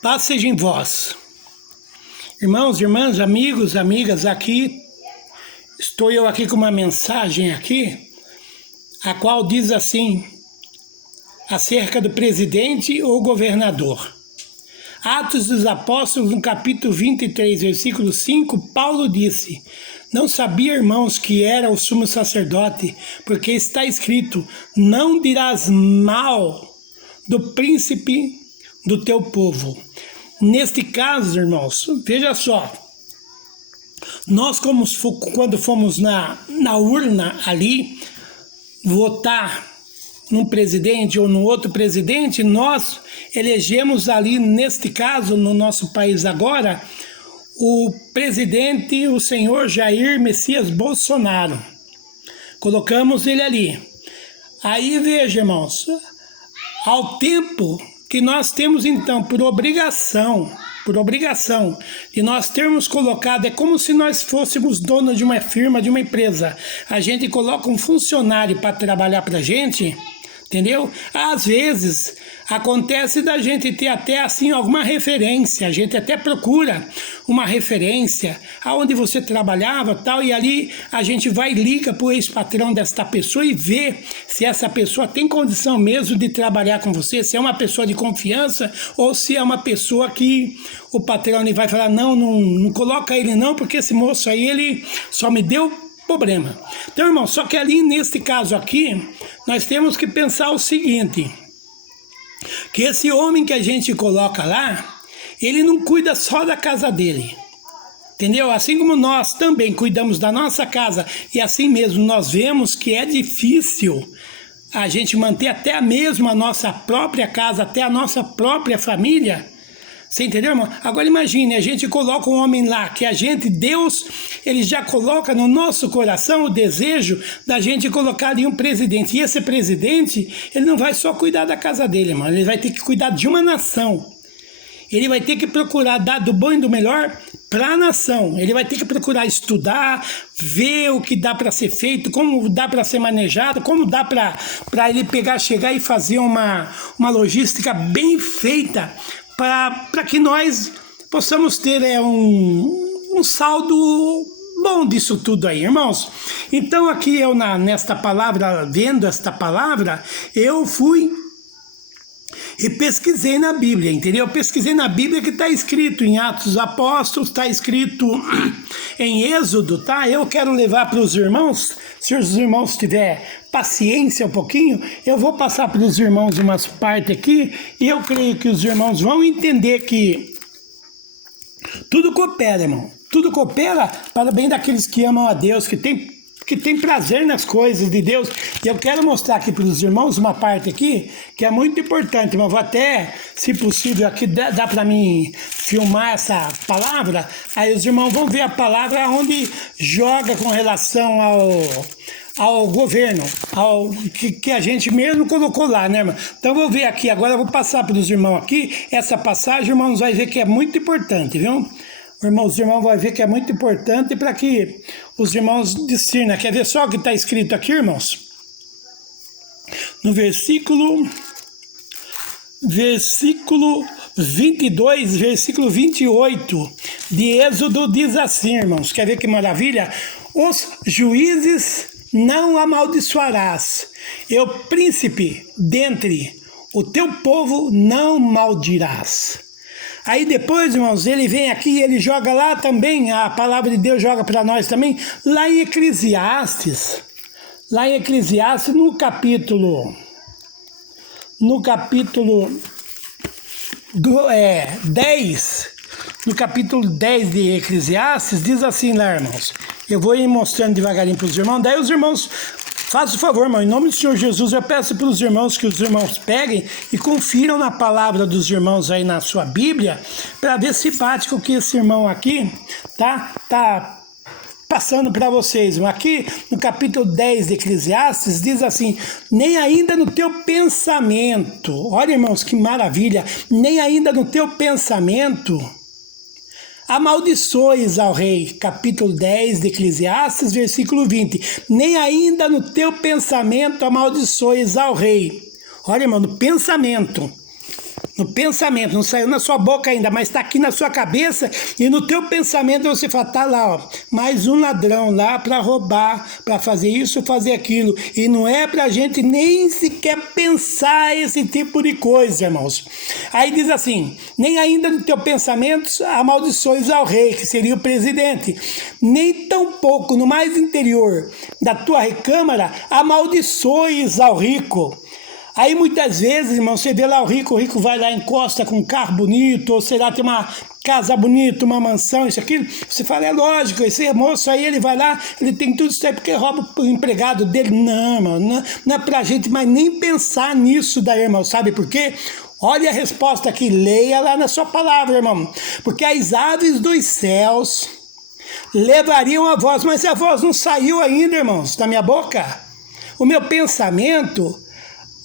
Paz seja em vós. Irmãos, irmãs, amigos, amigas, aqui estou eu aqui com uma mensagem aqui, a qual diz assim, acerca do presidente ou governador. Atos dos Apóstolos, no capítulo 23, versículo 5, Paulo disse: não sabia, irmãos, que era o sumo sacerdote, porque está escrito: não dirás mal do príncipe do teu povo. Neste caso, irmãos, veja só, nós quando fomos na urna ali votar num presidente ou no outro presidente, nós elegemos ali, neste caso, no nosso país agora, o presidente, o senhor Jair Messias Bolsonaro. Colocamos ele ali. Aí veja, irmãos, ao tempo que nós temos então por obrigação de nós termos colocado, é como se nós fôssemos donos de uma firma, de uma empresa. A gente coloca um funcionário para trabalhar para a gente, entendeu? Às vezes acontece da gente ter até assim alguma referência, a gente até procura uma referência aonde você trabalhava tal, e ali a gente vai e liga para o ex-patrão desta pessoa e vê se essa pessoa tem condição mesmo de trabalhar com você, se é uma pessoa de confiança ou se é uma pessoa que o patrão ele vai falar, não coloca ele não, porque esse moço aí ele só me deu problema. Então, irmão, só que ali neste caso aqui, nós temos que pensar o seguinte, que esse homem que a gente coloca lá, ele não cuida só da casa dele, entendeu? Assim como nós também cuidamos da nossa casa, e assim mesmo nós vemos que é difícil a gente manter até mesmo a nossa própria casa, até a nossa própria família. Você entendeu, irmão? Agora imagine, a gente coloca um homem lá, que Deus, ele já coloca no nosso coração o desejo da gente colocar ali um presidente. E esse presidente, ele não vai só cuidar da casa dele, irmão. Ele vai ter que cuidar de uma nação. Ele vai ter que procurar dar do bom e do melhor para a nação. Ele vai ter que procurar estudar, ver o que dá para ser feito, como dá para ser manejado, como dá para ele chegar e fazer uma logística bem feita, para que nós possamos ter um saldo bom disso tudo aí, irmãos. Então aqui eu nesta palavra, vendo esta palavra, eu fui e pesquisei na Bíblia, entendeu? Eu pesquisei na Bíblia que está escrito em Atos dos Apóstolos, está escrito em Êxodo, tá? Eu quero levar para os irmãos, se os irmãos tiverem paciência um pouquinho, eu vou passar para os irmãos umas partes aqui, e eu creio que os irmãos vão entender que tudo coopera, irmão. Tudo coopera para o bem daqueles que amam a Deus, que tem prazer nas coisas de Deus. E eu quero mostrar aqui para os irmãos uma parte aqui que é muito importante, mas vou até, se possível, aqui dá para mim filmar essa palavra, aí os irmãos vão ver a palavra onde joga com relação ao governo, ao que a gente mesmo colocou lá, né, irmão? Então vou ver aqui, agora eu vou passar para os irmãos aqui, essa passagem, irmãos, vai ver que é muito importante, viu? Os irmãos vão ver que é muito importante para que os irmãos discernam. Quer ver só o que está escrito aqui, irmãos? No versículo 22, versículo 28 de Êxodo diz assim, irmãos. Quer ver que maravilha? Os juízes não amaldiçoarás, e o príncipe dentre o teu povo não maldirás. Aí depois, irmãos, ele vem aqui e ele joga lá também, a palavra de Deus joga para nós também, lá em Eclesiastes, no capítulo 10, no capítulo 10 de Eclesiastes, diz assim lá, irmãos, eu vou ir mostrando devagarinho para os irmãos, daí os irmãos, faça o favor, irmão, em nome do Senhor Jesus, eu peço para os irmãos que os irmãos peguem e confiram na palavra dos irmãos aí na sua Bíblia, para ver se bate com o que esse irmão aqui tá passando para vocês. Aqui no capítulo 10 de Eclesiastes diz assim: nem ainda no teu pensamento, olha, irmãos, que maravilha, nem ainda no teu pensamento amaldiçoes ao rei, capítulo 10 de Eclesiastes, versículo 20. Nem ainda no teu pensamento amaldiçoes ao rei. Olha, irmão, no pensamento. No pensamento, não saiu na sua boca ainda, mas está aqui na sua cabeça e no teu pensamento você fala, tá lá, ó, mais um ladrão lá para roubar, para fazer isso, fazer aquilo. E não é para a gente nem sequer pensar esse tipo de coisa, irmãos. Aí diz assim, nem ainda no teu pensamento amaldiçoes ao rei, que seria o presidente, nem tampouco no mais interior da tua recâmara amaldiçoes ao rico. Aí muitas vezes, irmão, você vê lá o rico vai lá, encosta com um carro bonito, ou sei lá, tem uma casa bonita, uma mansão, isso, aquilo. Você fala, é lógico, esse moço aí, ele vai lá, ele tem tudo isso aí porque rouba o empregado dele. Não, irmão, não é pra gente mais nem pensar nisso daí, irmão, sabe por quê? Olha a resposta aqui, leia lá na sua palavra, irmão. Porque as aves dos céus levariam a voz, mas a voz não saiu ainda, irmãos, da minha boca. O meu pensamento...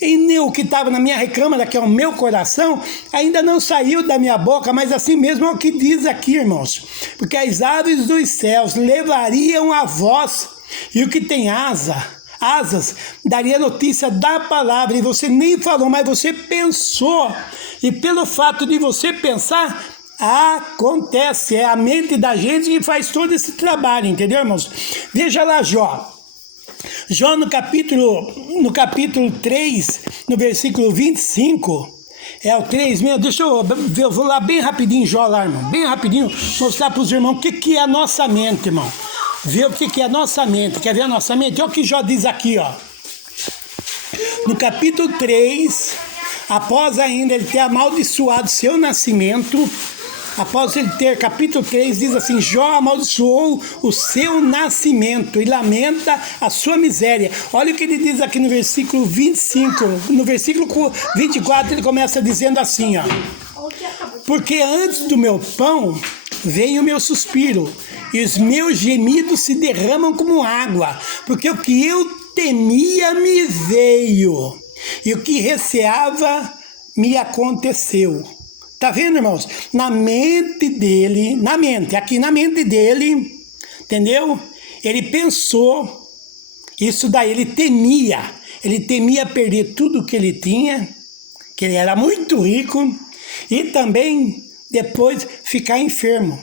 E o que estava na minha recâmara, que é o meu coração, ainda não saiu da minha boca, mas assim mesmo é o que diz aqui, irmãos. Porque as aves dos céus levariam a voz, e o que tem asas, daria notícia da palavra. E você nem falou, mas você pensou. E pelo fato de você pensar, acontece. É a mente da gente que faz todo esse trabalho, entendeu, irmãos? Veja lá, Jó. Jó no capítulo 3, no versículo 25, é o 3 mesmo, deixa eu vou lá bem rapidinho, Jó lá, irmão, bem rapidinho, mostrar para os irmãos o que é a nossa mente, irmão. Ver o que é a nossa mente, quer ver a nossa mente? Olha o que Jó diz aqui, ó. No capítulo 3, após ainda ele ter amaldiçoado seu nascimento, após ele ter, capítulo 3, diz assim, Jó amaldiçoou o seu nascimento e lamenta a sua miséria. Olha o que ele diz aqui no versículo 25, no versículo 24 ele começa dizendo assim, ó. Porque antes do meu pão vem o meu suspiro, e os meus gemidos se derramam como água, porque o que eu temia me veio, e o que receava me aconteceu. Tá vendo, irmãos? Na mente dele, aqui na mente dele, entendeu? Ele pensou, isso daí, ele temia perder tudo que ele tinha, que ele era muito rico, e também depois ficar enfermo.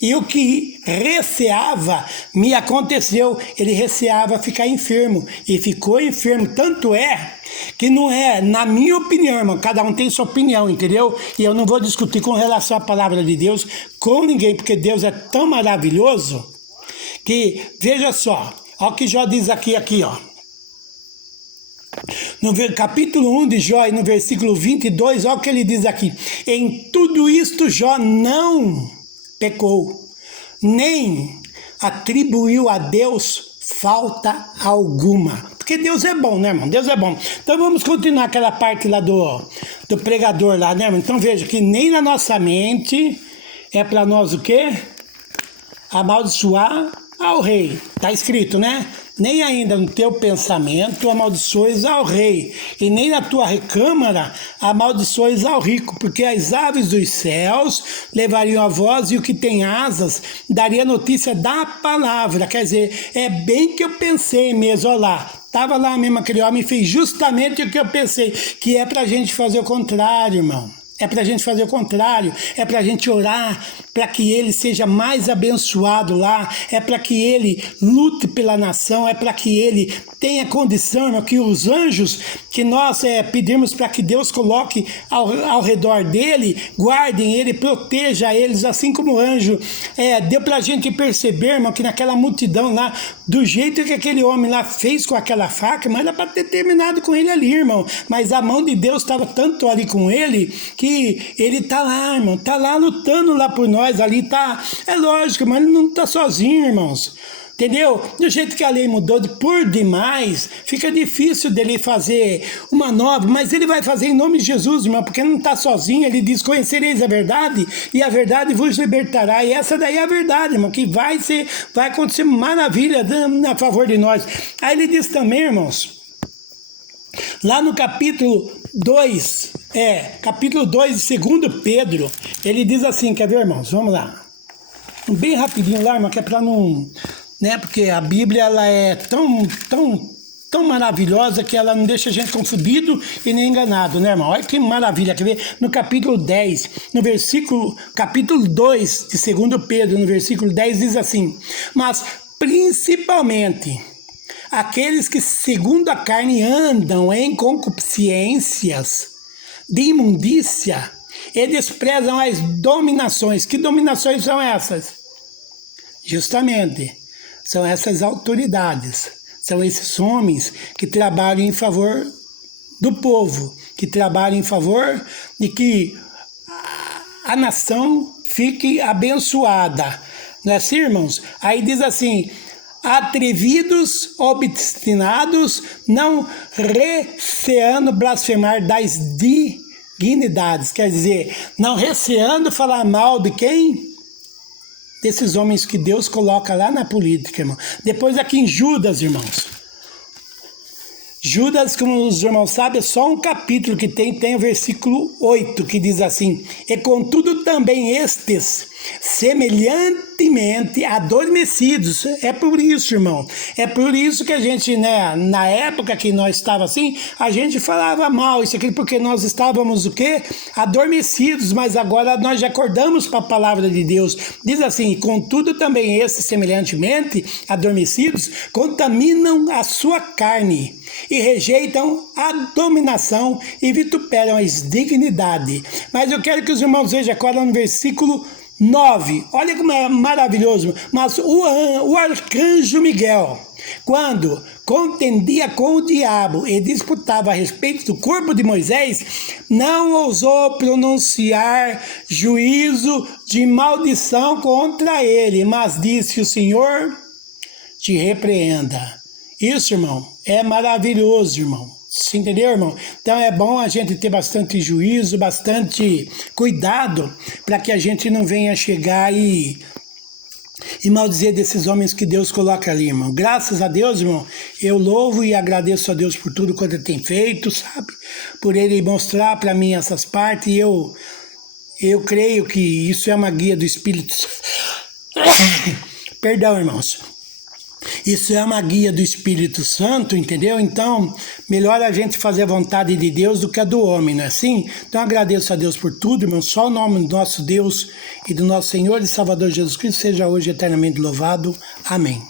E o que receava me aconteceu, ele receava ficar enfermo, e ficou enfermo, tanto é que não é, na minha opinião, irmão, cada um tem sua opinião, entendeu? E eu não vou discutir com relação à palavra de Deus com ninguém, porque Deus é tão maravilhoso, que, veja só, olha o que Jó diz aqui, ó. No capítulo 1 de Jó, e no versículo 22, olha o que ele diz aqui. Em tudo isto Jó não pecou, nem atribuiu a Deus falta alguma. Porque Deus é bom, né, irmão? Deus é bom. Então vamos continuar aquela parte lá do pregador lá, né, irmão? Então veja que nem na nossa mente é para nós o quê? Amaldiçoar ao rei. Está escrito, né? Nem ainda no teu pensamento amaldiçoes ao rei, e nem na tua recâmara amaldiçoes ao rico, porque as aves dos céus levariam a voz, e o que tem asas daria notícia da palavra. Quer dizer, é bem que eu pensei mesmo, olha lá. Estava lá mesmo, aquele homem fez justamente o que eu pensei, que é para a gente fazer o contrário, irmão. É para a gente fazer o contrário, é para a gente orar para que ele seja mais abençoado lá, é para que ele lute pela nação, é para que ele tenha condição, irmão, que os anjos que nós pedimos para que Deus coloque ao redor dele, guardem ele, proteja eles, assim como o anjo deu para a gente perceber, irmão, que naquela multidão lá, do jeito que aquele homem lá fez com aquela faca, mas era para ter terminado com ele ali, irmão, mas a mão de Deus estava tanto ali com ele, que ele tá lá, irmão, tá lá lutando lá por nós, ali tá, é lógico, mas ele não tá sozinho, irmãos, entendeu? Do jeito que a lei mudou por demais, fica difícil dele fazer uma nova, mas ele vai fazer em nome de Jesus, irmão, porque ele não tá sozinho, ele diz, conhecereis a verdade, e a verdade vos libertará, e essa daí é a verdade, irmão, que vai acontecer maravilha a favor de nós. Aí ele diz também, irmãos, lá no capítulo 2, capítulo 2 de 2 Pedro, ele diz assim, quer ver, irmãos? Vamos lá. Bem rapidinho lá, irmão, que é para não... né? Porque a Bíblia, ela é tão tão maravilhosa que ela não deixa a gente confundido e nem enganado, né, irmão? Olha que maravilha, quer ver? No capítulo 10, capítulo 2 de 2 Pedro, no versículo 10, diz assim: mas principalmente aqueles que segundo a carne andam em concupiscências de imundícia e desprezam as dominações. Que dominações são essas? Justamente, são essas autoridades, são esses homens que trabalham em favor do povo, que trabalham em favor de que a nação fique abençoada. Não é assim, irmãos? Aí diz assim: atrevidos, obstinados, não receando blasfemar das dignidades. Quer dizer, não receando falar mal de quem? Desses homens que Deus coloca lá na política, irmão. Depois aqui em Judas, irmãos. Judas, como os irmãos sabem, é só um capítulo que tem o versículo 8, que diz assim: e contudo também estes, semelhantemente adormecidos. É por isso, irmão. É por isso que a gente, né, na época que nós estávamos assim, a gente falava mal isso aqui, porque nós estávamos o quê? Adormecidos, mas agora nós já acordamos para a palavra de Deus. Diz assim: contudo também estes, semelhantemente adormecidos, contaminam a sua carne e rejeitam a dominação e vituperam a dignidade. Mas eu quero que os irmãos vejam agora no versículo 9. Olha como é maravilhoso. Mas o arcanjo Miguel, quando contendia com o diabo e disputava a respeito do corpo de Moisés, não ousou pronunciar juízo de maldição contra ele, mas disse: o Senhor te repreenda. Isso, irmão, é maravilhoso, irmão. Você entendeu, irmão? Então é bom a gente ter bastante juízo, bastante cuidado, para que a gente não venha chegar e maldizer desses homens que Deus coloca ali, irmão. Graças a Deus, irmão, eu louvo e agradeço a Deus por tudo quanto Ele tem feito, sabe? Por Ele mostrar para mim essas partes, e eu creio que isso é uma guia do Espírito Perdão, irmãos. Isso é uma guia do Espírito Santo, entendeu? Então, melhor a gente fazer a vontade de Deus do que a do homem, não é assim? Então, agradeço a Deus por tudo, irmão. Só o nome do nosso Deus e do nosso Senhor e Salvador Jesus Cristo seja hoje eternamente louvado. Amém.